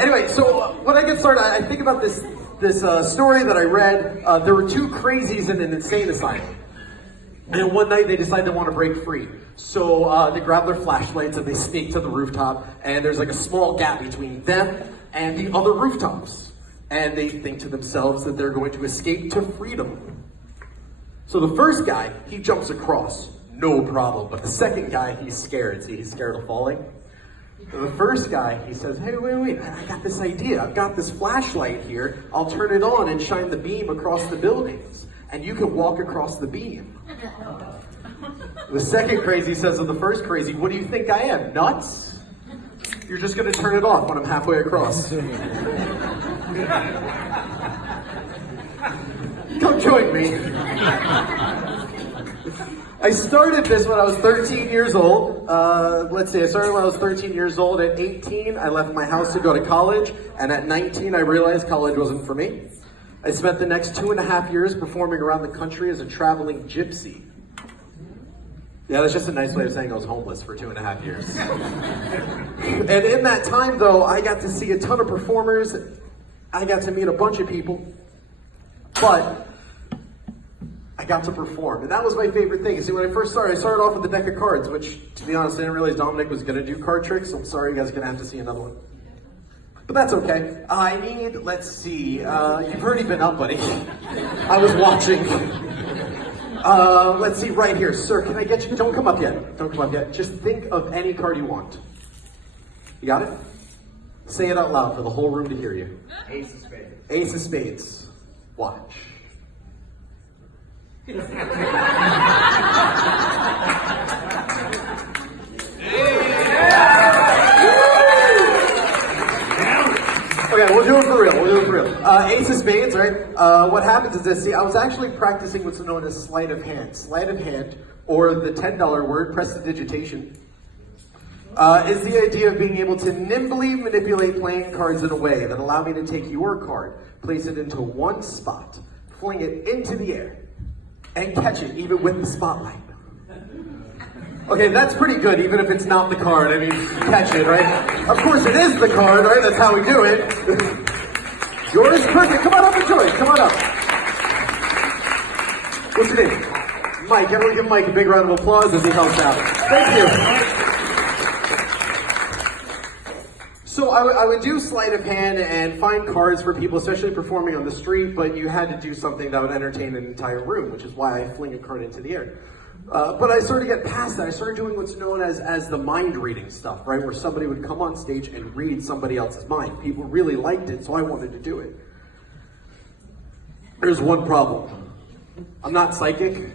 Anyway, so when I get started, I think about this story that I read. There were two crazies in an insane asylum. And one night they decide they want to break free. So they grab their flashlights and they sneak to the rooftop. And there's like a small gap between them and the other rooftops. And they think to themselves that they're going to escape to freedom. So the first guy, he jumps across. No problem. But the second guy, he's scared. See, he's scared of falling. So the first guy, he says, hey, wait, I got this idea. I've got this flashlight here. I'll turn it on and shine the beam across the buildings. And you can walk across the beam. The second crazy says to the first crazy, what do you think I am, nuts? You're just going to turn it off when I'm halfway across. Come join me. I started this when I was 13 years old. I started when I was 13 years old. At 18, I left my house to go to college. And at 19, I realized college wasn't for me. I spent the next 2.5 years performing around the country as a traveling gypsy. Yeah, that's just a nice way of saying I was homeless for 2.5 years. And in that time, though, I got to see a ton of performers. I got to meet a bunch of people. But I got to perform, and that was my favorite thing. See, when I first started, I started off with a deck of cards, which, to be honest, I didn't realize Dominic was going to do card tricks, so I'm sorry you guys are going to have to see another one. But that's okay. I need, let's see, you've already been up, buddy. I was watching. Let's see, right here. Sir, can I get you? Don't come up yet. Don't come up yet. Just think of any card you want. You got it? Say it out loud for the whole room to hear you. Ace of spades. Ace of spades. Watch. Okay, we'll do it for real. Ace of spades, right? What happens is this. See, I was actually practicing what's known as sleight of hand. Sleight of hand, or the $10 word, prestidigitation, is the idea of being able to nimbly manipulate playing cards in a way that allow me to take your card, place it into one spot, fling it into the air, and catch it, even with the spotlight. Okay, that's pretty good, even if it's not the card. I mean, catch it, right? Of course it is the card, right? That's how we do it. Yours is perfect. Come on up and join. Come on up. What's your name? Mike. Everyone give Mike a big round of applause as he helps out. Thank you. So I would do sleight of hand and find cards for people, especially performing on the street, but you had to do something that would entertain an entire room, which is why I fling a card into the air. But I started to get past that. I started doing what's known as the mind reading stuff, right? Where somebody would come on stage and read somebody else's mind. People really liked it, so I wanted to do it. There's one problem. I'm not psychic.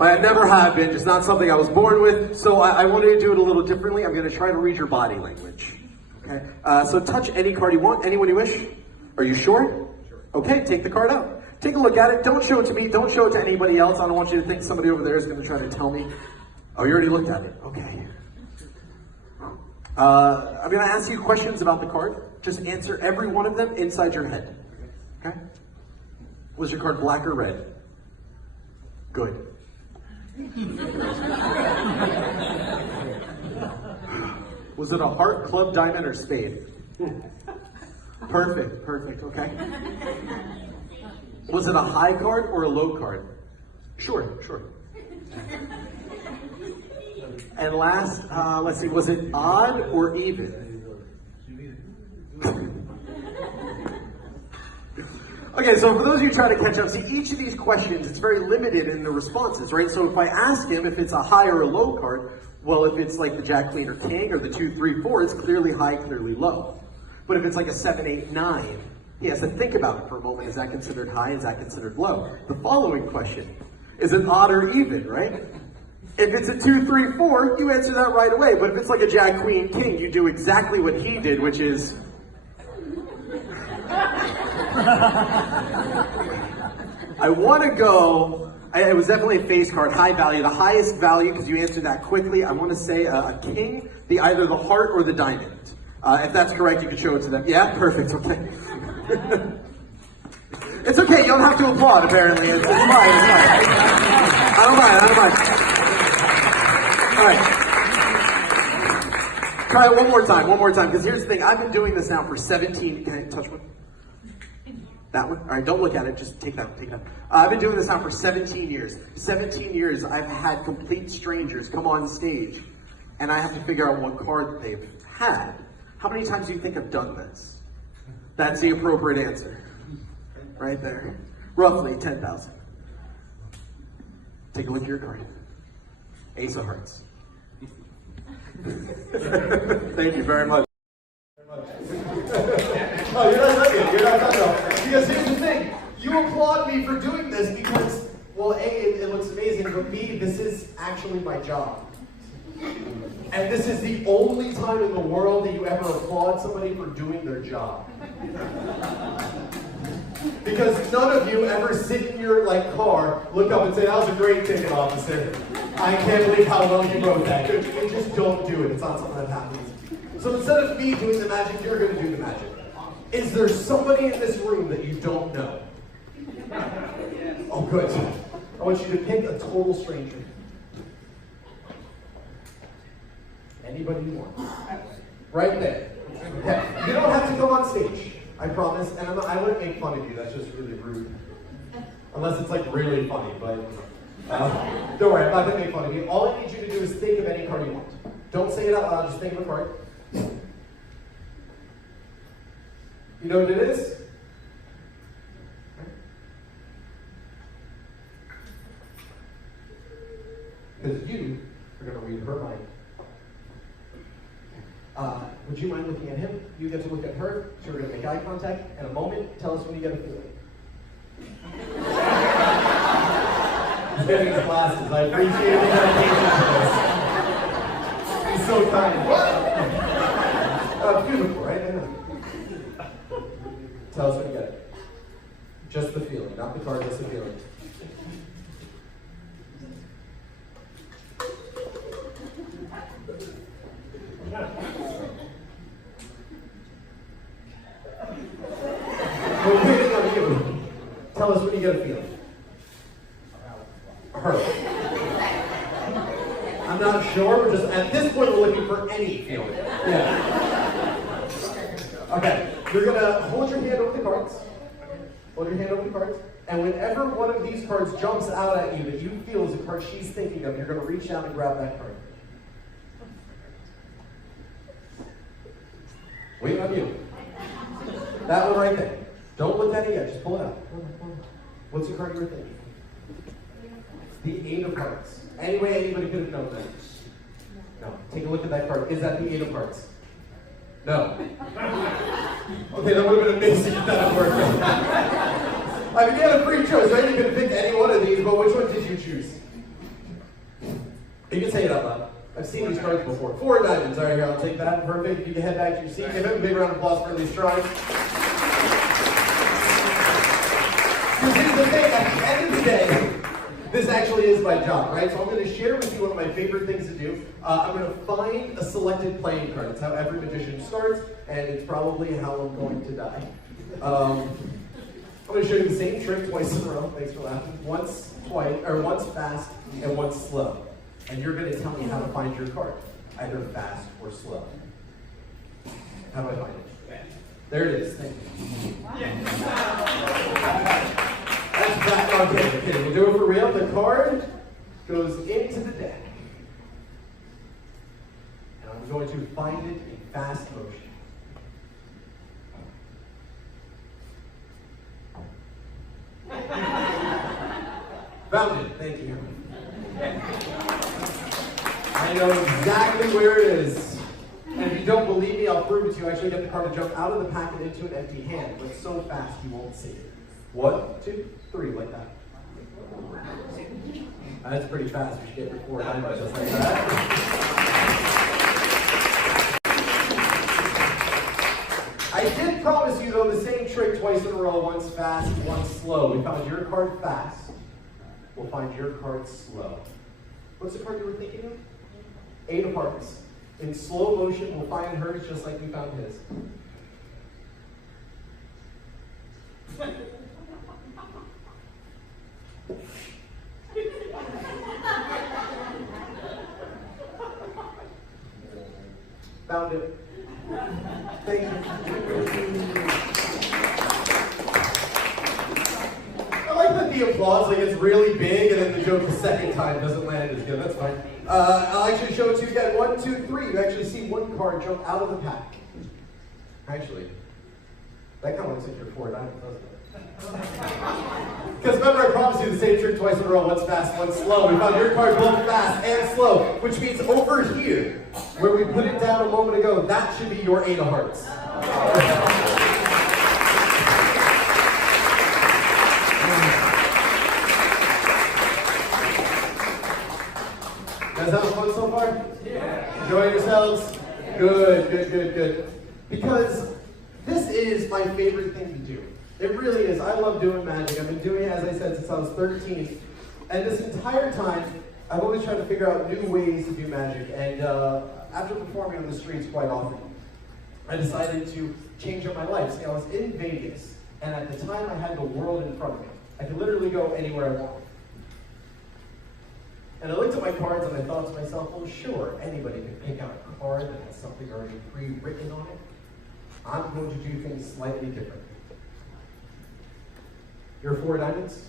I never have been, just not something I was born with. So I wanted to do it a little differently. I'm going to try to read your body language. Okay? So touch any card you want, anyone you wish. Are you sure? Sure. Okay, take the card out. Take a look at it. Don't show it to me. Don't show it to anybody else. I don't want you to think somebody over there is going to try to tell me. Oh, you already looked at it. Okay. I'm going to ask you questions about the card. Just answer every one of them inside your head. Okay? Was your card black or red? Good. Was it a heart, club, diamond, or spade? Perfect, okay. Was it a high card or a low card? Sure. And last, let's see, was it odd or even? Okay, so for those of you trying to catch up, see, each of these questions, it's very limited in the responses, right? So if I ask him if it's a high or a low card, well, if it's like the Jack, Queen, or King, or the 2, 3, 4, it's clearly high, clearly low. But if it's like a 7, 8, 9, he has to think about it for a moment. Is that considered high? Is that considered low? The following question, is it odd or even, right? If it's a 2, 3, 4, you answer that right away. But if it's like a Jack, Queen, King, you do exactly what he did, which is... I want to go, it was definitely a face card, high value. The highest value, because you answered that quickly, I want to say a king, either the heart or the diamond. If that's correct, you can show it to them. Yeah, perfect, okay. It's okay, you don't have to applaud, apparently. It's fine. I don't mind. All right. Try it one more time, because here's the thing. I've been doing this now for 17, can I touch one? That one? All right, don't look at it, just take that one, take it out. I've been doing this now for 17 years. 17 years I've had complete strangers come on stage, and I have to figure out what card they've had. How many times do you think I've done this? That's the appropriate answer. Right there. Roughly 10,000. Take a look at your card. Ace of Hearts. Thank you very much. Oh, you're not done yet. You're not done though. Because here's the thing. You applaud me for doing this because, well, A, it looks amazing, but B, this is actually my job. And this is the only time in the world that you ever applaud somebody for doing their job. Because none of you ever sit in your car, look up and say, that was a great ticket, officer. I can't believe how well you wrote that. You just don't do it. It's not something that happens. So instead of me doing the magic, you're going to do the magic. Is there somebody in this room that you don't know? Oh, good. I want you to pick a total stranger. Anybody you want. Right there. Okay. You don't have to come on stage, I promise. And I wouldn't make fun of you. That's just really rude. Unless it's really funny, but don't worry, I'm not going to make fun of you. All I need you to do is think of any card you want. Don't say it out loud, just think of a card. You know what it is? Because you are going to read her mind. Would you mind looking at him? You get to look at her. So we're going to make eye contact. In a moment, tell us when you get a feeling. He's getting his glasses. I appreciate the dedication to this. He's so kind. What? Beautiful, right? I know. Tell us when you get it. Just the feeling, not the card, just the feeling. We're waiting on you. Tell us when you get a feeling. Her. I'm not sure, we're just, at this point, we're looking for any feeling. Yeah. Okay, you're gonna hold your hand over the cards. Hold your hand over the cards. And whenever one of these cards jumps out at you that you feel is the card she's thinking of, you're gonna reach out and grab that card. Wait on you. That one right there. Don't look at it yet, just pull it out. What's the card you were thinking? The Eight of Hearts. Any way anybody could have known that? No. Take a look at that card. Is that the Eight of Hearts? No. Okay, that would have been amazing if that had worked. I mean, you had a free choice, right? You could have picked any one of these, but which one did you choose? You can say it out loud. I've seen these cards before. 4 of diamonds. All right, here, I'll take that. Perfect. You can head back to your seat. Give him a big round of applause for at least trying. Because here's the thing, at the end of the day, this actually is my job, right? So I'm going to share with you one of my favorite things to do. I'm going to find a selected playing card. It's how every magician starts, and it's probably how I'm going to die. I'm going to show you the same trick twice in a row. Thanks for laughing. Once fast and once slow. And you're going to tell me how to find your card, either fast or slow. How do I find it? There it is. Thank you. That's back. Okay, we'll do it for real. The card goes into the deck. And I'm going to find it in fast motion. Found it. Thank you. I know exactly where it is. And if you don't believe me, I'll prove it to you. I actually get the card to jump out of the packet into an empty hand, but so fast you won't see it. 1, 2, 3, like that. That's pretty fast. You should get your 4 diamonds just like that. I did promise you, though, the same trick twice in a row, once fast, once slow. We found your card fast. We'll find your card slow. What's the card you were thinking of? 8 of Hearts. In slow motion, we'll find hers just like we found his. Found the applause, like it's really big, and then the joke the second time doesn't land as good. That's fine. I'll actually show it to you again. 1, 2, 3. You actually see one card jump out of the pack. Actually, that kind of looks like your Ford Diamond, doesn't it? Because remember, I promised you the same trick twice in a row. One's fast, one's slow. We found your card both fast and slow, which means over here, where we put it down a moment ago, that should be your 8 of hearts. Guys having fun so far? Yeah. Enjoying yourselves? Good. Because this is my favorite thing to do. It really is. I love doing magic. I've been doing it, as I said, since I was 13. And this entire time, I've always tried to figure out new ways to do magic. And after performing on the streets quite often, I decided to change up my life. See, I was in Vegas, and at the time I had the world in front of me. I could literally go anywhere I wanted. And I looked at my cards and I thought to myself, well, sure, anybody can pick out a card that has something already pre-written on it. I'm going to do things slightly different. Your 4 diamonds?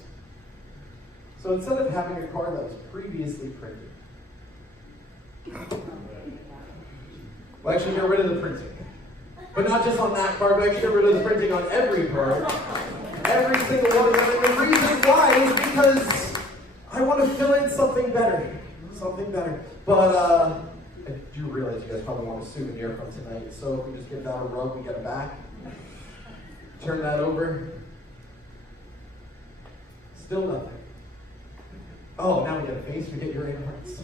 So instead of having a card that was previously printed, we'll actually get rid of the printing. But not just on that card, but actually get rid of the printing on every card. Every single one of them. And the reason why is because I want to fill in something better. But I do realize you guys probably want a souvenir from tonight, so if we just give that a rub, we get it back. Turn that over. Still nothing. Oh, now we get a face, we get your 8 hearts.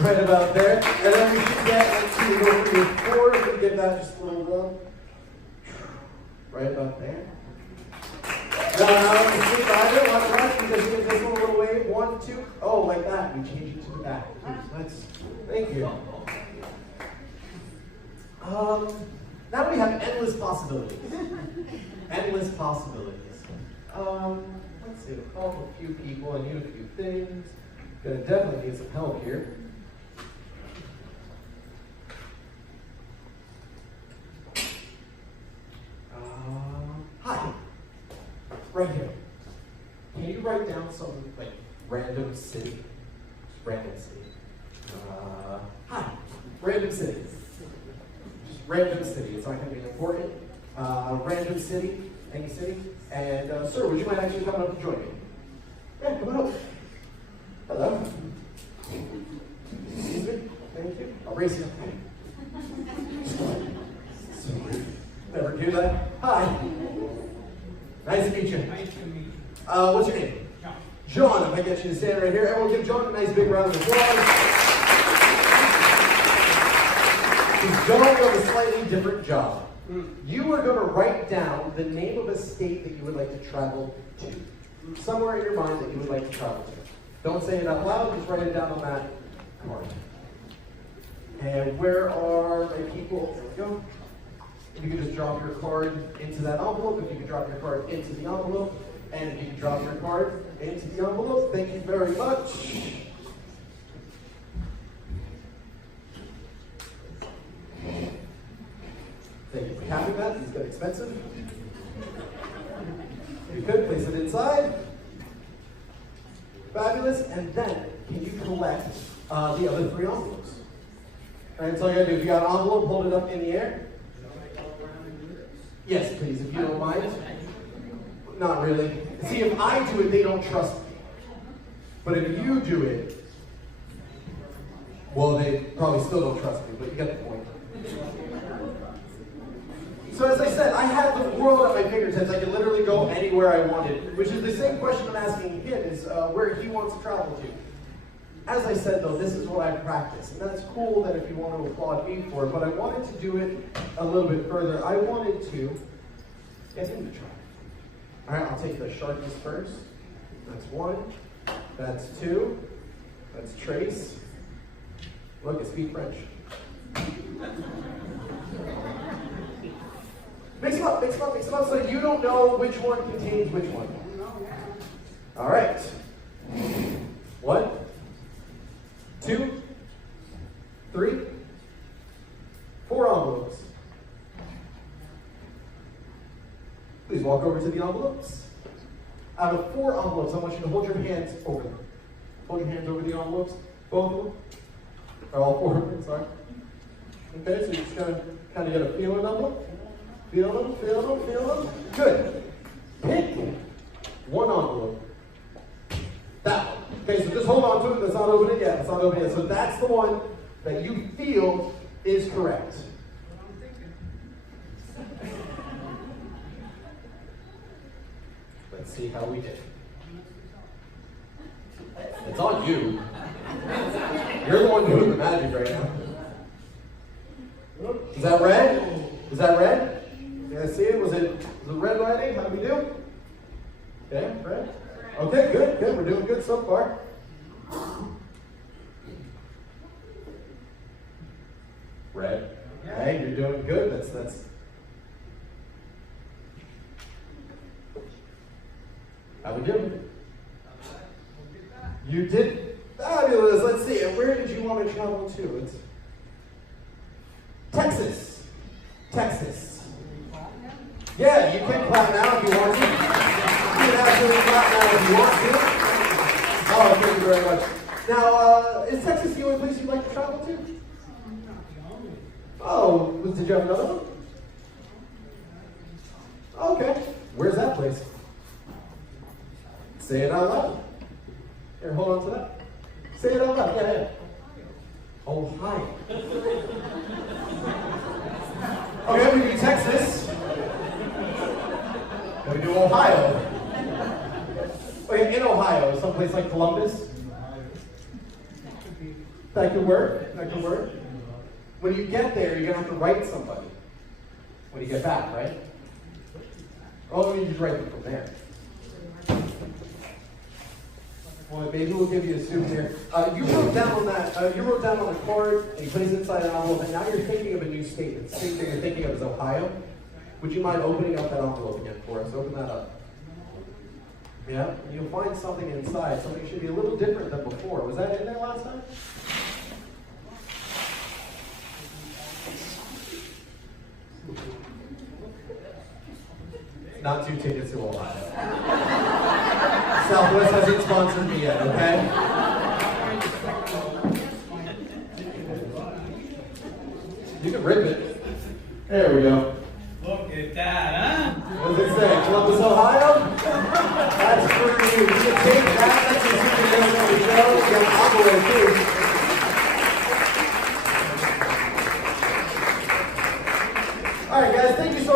Right about there. And then we should get, let's see, go for your 4, if we give that just a little rub. Right about there. Now, let's see, I don't want that, because we give this one a little wave. 1, 2, oh, like that. We change it to the back. That's, thank you. Now we have endless possibilities. Endless possibilities. Let's see, we'll call a few people and need a few things. Gonna definitely need some help here. Hi. Right here. Can you write down some, like, random city? Random city. Hi. Random city. Just random city. It's not going to be important. Random city. Any city. And, sir, would you mind actually coming up and joining me? Yeah, come on up. Hello. Excuse me. Thank you. I'll raise you. So rude. Never do that. Hi. Nice to meet you. Nice to meet you. What's your name? John. John, if I get you to stand right here, everyone give John a nice big round of applause. Because John got a slightly different job. You are going to write down the name of a state that you would like to travel to. Somewhere in your mind that you would like to travel to. Don't say it out loud, just write it down on that card. And where are my people? There we go. If you could just drop your card into that envelope, if you could drop your card into the envelope, and if you could drop your card into the envelope, thank you very much. Thank you for having that, it's been expensive. If you could, place it inside. Fabulous, and then, can you collect the other 3 envelopes? Alright, so all you gotta do, if you got an envelope, hold it up in the air. Yes, please, if you don't mind. Not really. See, if I do it, they don't trust me. But if you do it, well, they probably still don't trust me, but you get the point. So as I said, I had the world at my fingertips. I could literally go anywhere I wanted, which is the same question I'm asking him, is where he wants to travel to. As I said, though, this is what I practice, and that's cool that if you want to applaud me for it, but I wanted to do it a little bit further. I wanted to get him to try it. All right, I'll take the Sharpies first. That's 1. That's 2. That's Trace. Look, I speak French. Mix them up, so you don't know which one contains which one. All right. 1, 2, 3, 4 envelopes. Please walk over to the envelopes. Out of 4 envelopes, I want you to hold your hands over them. Hold your hands over the envelopes. Both of them? Or all 4 of them, sorry. Okay, so you just kind of get a feeling of them. Feel them, feel them, feel them. Good. Pick one envelope. That one. Okay, so just hold on to it. That's not open yet. It's not open yet. So that's the one that you feel is correct. Let's see how we did. It's on you. You're the one doing the magic right now. Is that red? Is that red? You guys see it? Was it red writing? How do we do? Okay, red. Okay, good, good. We're doing good so far. Red. Okay, you're doing good. That's. How we doing? You did fabulous. Let's see. And where did you want to travel to? It's Texas. Texas. Yeah, you can clap now if you want to. You can absolutely clap now if you want to. Oh, thank you very much. Now, is Texas the only place you'd like to travel to? Oh, did you have another one? Okay. Where's that place? Say it out loud. Here, hold on to that. Say it out loud. Yeah, yeah. Ohio. Okay, we do Texas. Then we do Ohio. Okay, in Ohio, someplace like Columbus. That could work. That could work. When you get there, you're gonna have to write somebody. When you get back, right? Oh, you just write them from there. Well, maybe we'll give you a souvenir. You wrote down on that. You wrote down on the card, and you put it inside an envelope. And now you're thinking of a new state. The state that you're thinking of is Ohio. Would you mind opening up that envelope again for us? Open that up. Yeah, and you'll find something inside. Something should be a little different than before. Was that in there last time? Not 2 tickets to Ohio. Southwest hasn't sponsored me yet, okay? You can rip it. There we go. Look at that, huh? What does it say? Columbus, Ohio? That's for you. You can take that. That's your souvenir from the show. You have an envelope too. All right, guys. Thank you so much.